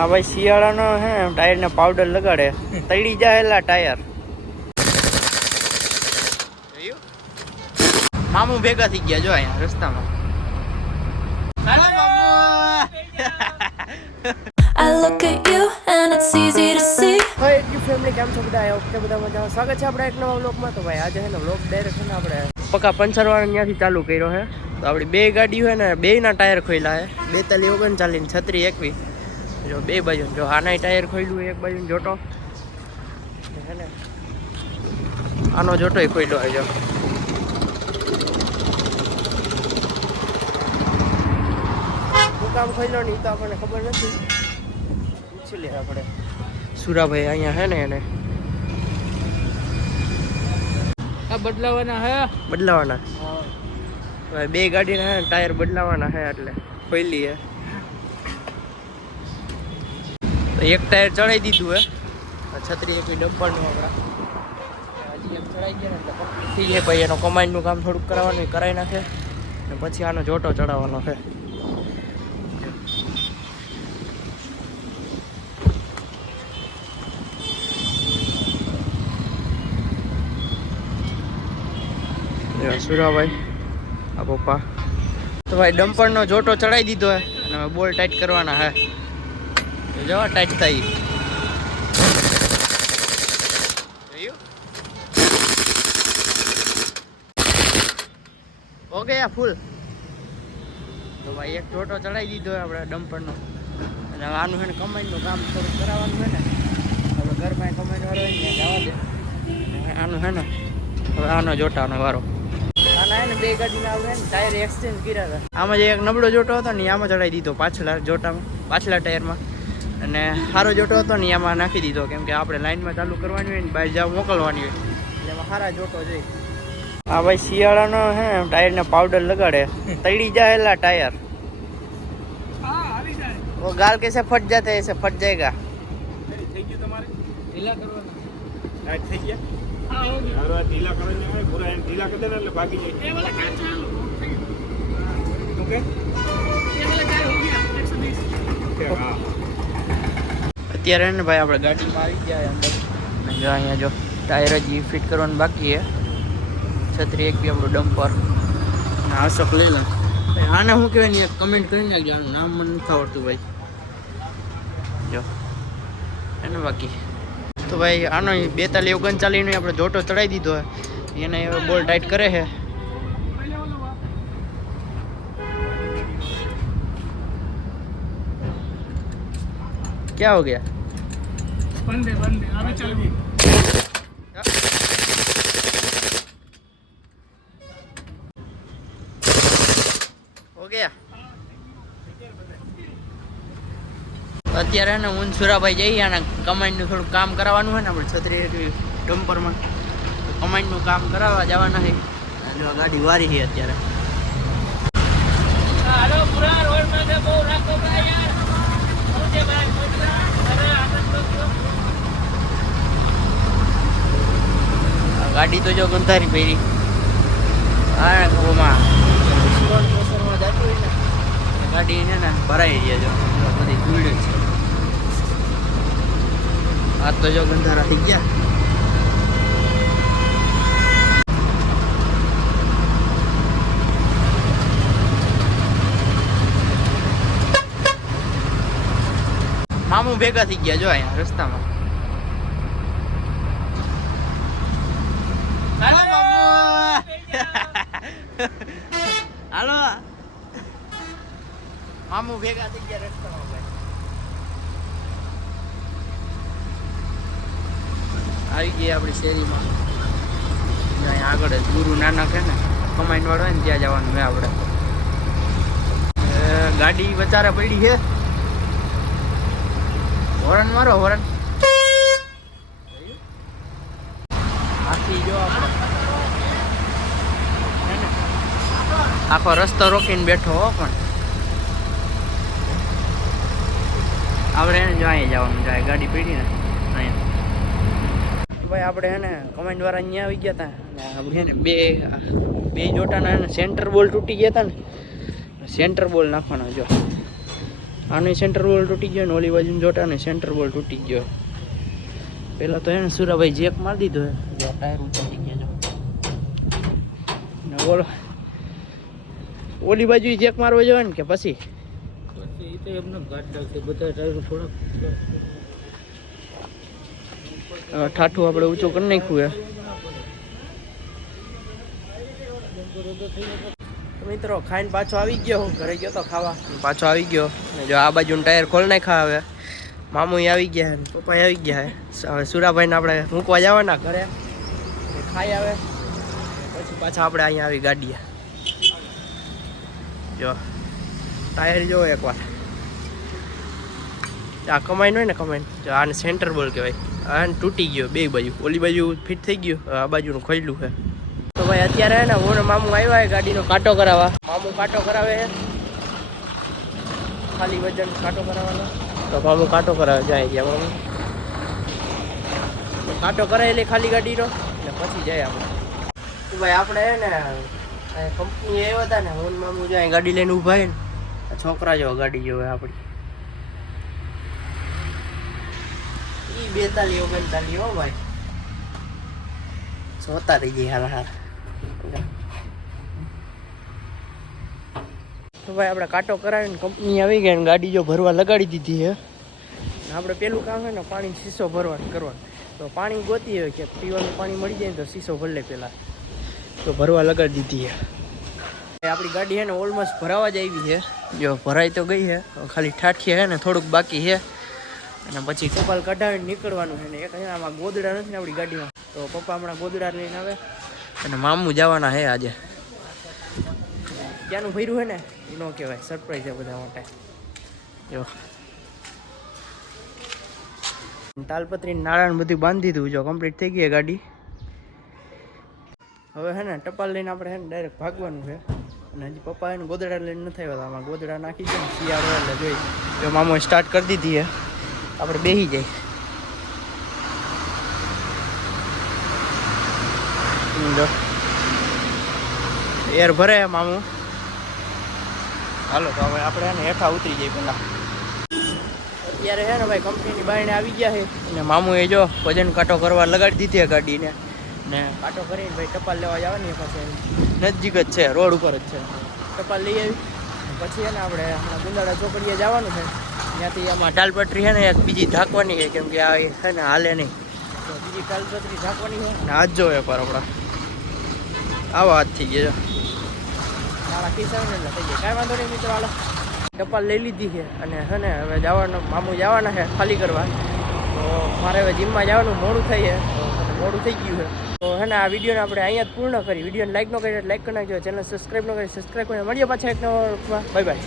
આ ભાઈ શિયાળાનો હે ટાયર ને પાવડર લગાડે તળી જાયેલા ટાયર મામુ ભેગા થઈ ગયા જો અહીંયા રસ્તામાં. I look at you and it's easy to see. Hi you family, કેમ છો બધા? ઓકે, બધા મજામાં. સ્વાગત છે આપણે એક નવા વ્લોગમાં. તો ભાઈ આજે છે ને વ્લોગ ડાયરેક્ટ છે ને આપણે પક્કા પંચરવાળા ત્યાંથી ચાલુ કર્યો છે. તો આપણી બે ગાડી હોય ને બેયના ટાયર ખોલ્યા છે 42 39 36 21. જો બે બાજુ જો આના ટાયર ખોલ્યું એક બાજુ જોટો છે ને આનો જોટોય ખોલ્યો છે. જો શું કામ ખોલ્યો નહીં તો આપણને ખબર નથી, પૂછી લે આપણે સુરાભાઈ અહીંયા છે ને એને બદલાવાના બે ગાડીના હે ટાયર બદલાવાના છે એટલે ખોલી હે. તો એક ટાયર ચડાવી દીધું હે છત્રી એક ડમ્પરનું આપણા હજી એમ ચડાવી ગયા ને એટલે કમ્પ્લીટ થઈ જાય. પછી એનો કમાન્ડનું કામ થોડુંક કરાવવાનું કરાવી નાખે ને પછી આનો જોટો ચડાવવાનો છે. સુરાભાઈ આ પપ્પા તો ભાઈ ડમ્પરનો જોટો ચડાવી દીધો હે અને બોલ ટાઈટ કરવાના હે. જો ટાઈટ થઈ ઓકે ફૂલ. તો ભાઈ એક જોટો ચડાવી દીધો હે આપણે ડમ્પરનો અને આનું છે ને કમાઈનું કામ થોડું કરાવવાનું હોય ને હવે ઘરમાં કમાઈનો વાળો હોય ને જવા દે. આનું છે ને હવે આનો જોટાનો વારો ને બે ગાડીને આવે ને ટાયર એક્સચેન્જ કર્યા હતા. આમાં જે એક નબળો જોટો હતો ને આમાં ચડાવી દીધો પાછલા જોટામાં પાછલા ટાયરમાં, અને સારો જોટો હતો ને આમાં નાખી દીધો કેમ કે આપણે લાઈનમાં ચાલુ કરવાની હોય ને બહાર જવા મોકલવાની હોય એટલે એમાં સારા જોટો જોઈએ. હા ભાઈ શિયાળાનો હે ટાયર ને પાવડર લગાડે તળી જાયેલા ટાયર वो गाल कैसे फट जाते हैं ऐसे फट जाएगा. થઈ ગયું તમારે ઢીલા કરવાના ટાઈટ થઈ ગયા. હા હો ગયા. હારો ઢીલા કરીને આવે પૂરા એને ઢીલા કરી દેના એટલે ભાગી જાય. એ વાલા કાચ ચાલુ થઈ ગયું. ઓકે એ વાલા કાય હો ગયા 120. હા અત્યારે ને ભાઈ આપણે ગાડીમાં આવી ગયા અંદર અને જો અહીંયા જો ટાયર જ ફિટ કરવાનું બાકી છે. છત્રી એક બી આપણું ડમ્પર અને અશોક લેલા આને શું કહેવાય ને કમેન્ટ કરી નાખજો, આનું નામ મને નથી આવડતું ભાઈ. જો એને બાકી તો ભાઈ આનો 42 39 આપણે જોટો ચડાવી દીધો હે એને હવે બોલ ટાઈટ કરે છે. क्या हो गया? बंद है अभी चल गई. हो गया. અત્યારે ને હું સુરાભાઈ જઈએ અને કમાન્ડનું થોડું કામ કરાવવાનું હોય ને આપણે છત્રી ડમ્પરમાં કમાન્ડનું કામ કરાવવા જવાના છે. જો ગાડી વારી છે અત્યારે. હાલો પૂરા રોડ માં છે બહુ રાખો ભાઈ યાર. ઓકે ભાઈ અરે આનંદ લો. ગાડી તો જો ગંધારી પહેરી હા ઓમાં જતું હોય ને ગાડી છે ને ભરાઈ રહી જો બધી ધૂળ છે. આ તો જો ગંધારા થઈ ગયા. મામુ ભેગા થઈ ગયા જો અહીંયા રસ્તામાં. હાલો મામુ ભેગા થઈ ગયા રસ્તામાં ભાઈ. આવી ગઈ આપણી શેરીમાં. અહીંયા આગળ જ ગુરુ નાનક હે ને કમાઈન વાળો હોય ને ત્યાં જવાનું હોય આપણે. ગાડી વચારે પડી છે. હોરન મારો હોરન આખી જો આપણે આખો રસ્તો રોકીને બેઠો હો પણ આપણે એને જો અહીંયા જવાનું જાય ગાડી પડી ને અહીંયા ભાઈ આપણે હે ને કમાન્ડ વાળા અહીંયા આવી ગયા હતા અને આપણે હે ને બે જોટાના સેન્ટર બોલ તૂટી ગયા હતા ને સેન્ટર બોલ નાખવાનો જો આનો સેન્ટર બોલ તૂટી ગયો ને ઓલી બાજુ જોટાને સેન્ટર બોલ તૂટી ગયો. પહેલાં તો એને સુરાભાઈ જેક મારી દીધો જો ટાયર ઉતરી ગયા જો ને ઓલી બાજુ જેક મારવો જોઈએ ને કે પછી એ તો એમને ઘાટ લાગશે બધા ટાયર થોડાક ઠાઠું આપણે ઊંચું કરી નાખ્યું હે મિત્રો. ખાઈને પાછો આવી ગયો, ઘરે ગયો તો ખાવા, પાછો આવી ગયો ને જો આ બાજુનું ટાયર ખોલ નાખ્યા. હવે મામુ આવી ગયા ને પપ્પા આવી ગયા હે. હવે સુરાભાઈને આપણે મૂકવા જવાના ઘરે, ખાઈ આવે પછી પાછા આપણે અહીંયા આવી ગાડીએ. જો ટાયર જો એકવાર આ કમાઈને હોય ને કમાઈને જો આને સેન્ટર બોલ કહેવાય. આને તૂટી ગયો બે બાજુ, ઓલી બાજુ ફિટ થઈ ગયું, આ બાજુનું ખોલ્યું છે. તો ભાઈ અત્યારે હે ને હું ને મામુ આવ્યા ગાડીનો કાંટો કરાવવા. મામુ કાંટો કરાવે છે, ખાલી વજન કાંટો કરાવવાનો. તો મામુ કાંટો કરાવે જાય ગયા મામુ કાંટો કરાવેલી ખાલી ગાડીનો ને પછી જાય આપણે. તો ભાઈ આપણે હે ને કંપની આવ્યા હતા ને હું મામુ જાય ગાડી લઈને ઊભા ને છોકરા જેવો ગાડી જોવે આપણી. 42 39 હો ભાઈ, સોતા રહી જાય હારા હારા. તો ભાઈ આપણે કાંટો કરાવીને કંપની આવી ગઈ ને ગાડી જો ભરવા લગાડી દીધી છે. આપણે પેલું કામ છે ને પાણી શીશો ભરવાનું કરવાનું. તો પાણી ગોતી હોય કે પીવાનું પાણી મળી જાય ને તો શીશો ભરી લે પહેલાં, તો ભરવા લગાડી દીધી છે. આપણી ગાડી છે ને ઓલમોસ્ટ ભરાવા જ આવી છે. જો ભરાઈ તો ગઈ છે, ખાલી ઠાઠીએ છે ને થોડુંક બાકી છે અને પછી ટપાલ કઢાવીને નીકળવાનું છે. ને એક આમાં ગોદડા નથી ને આપણી ગાડીમાં, તો પપ્પા હમણાં ગોદડા લઈને આવે અને મામુ જવાના છે આજે. ક્યાંનું ભર્યું છે ને એ ન કહેવાય, સરપ્રાઈઝ છે બધા માટે. જો તાલપત્રી નાળાને બધું બાંધી દીધું, જો કમ્પ્લીટ થઈ ગઈ ગાડી. હવે છે ને ટપાલ લઈને આપણે છે ને ડાયરેક્ટ ભાગવાનું છે. અને હજી પપ્પા એને ગોદડા લઈને નથી આવ્યા, આમાં ગોદડા નાખી દે ને શિયાળો એટલે જોઈ. જો મામુએ સ્ટાર્ટ કરી દીધી છે, આપણે બેસી જાય. એર ભરે મામુ. હાલો તો હવે આપણે એને હેઠા ઉતરી જઈએ પહેલાં. અત્યારે છે ને ભાઈ કંપનીની બાયણે આવી ગયા છે અને મામુએ જો વજન કાંટો કરવા લગાડી દીધી ગાડીને ને કાંટો કરીને ભાઈ ટપાલ લેવા જવાની પછી નજીક જ છે, રોડ ઉપર જ છે. ટપાલ લઈ આવી પછી એને આપણે હમણાં ગુંદાળા ચોકડીએ જવાનું છે. ત્યાંથી આમાં ટાલપટરી છે ને એક બીજી ઢાંકવાની છે, કેમ કે આ છે ને હાલે નહીં, તો બીજી ટાલપટરી ઢાંકવાની છે. અને હાથ જો એકવાર આપણા આવા હાથ થઈ ગયા, મારા ખિસ્સા ને એટલે થઈ ગયા. કાંઈ વાંધો નહીં મિત્રો, હાલો ટપાલ લઈ લીધી છે અને છે ને હવે જવાનું, મામુ જવાના છે ખાલી કરવા. તો મારે હવે જીમમાં જવાનું મોડું થઈ છે, તો મોડું થઈ ગયું છે. તો છે ને આ વિડીયોને આપણે અહીંયા જ પૂર્ણ કરી. વિડીયોને લાઈક ન કરી લાઈક કરી નાખજો, ચેનલ સબસ્ક્રાઈબ ન કરી સબસ્ક્રાઈબ કરીને મળીએ પાછા એક નવા. Bye bye.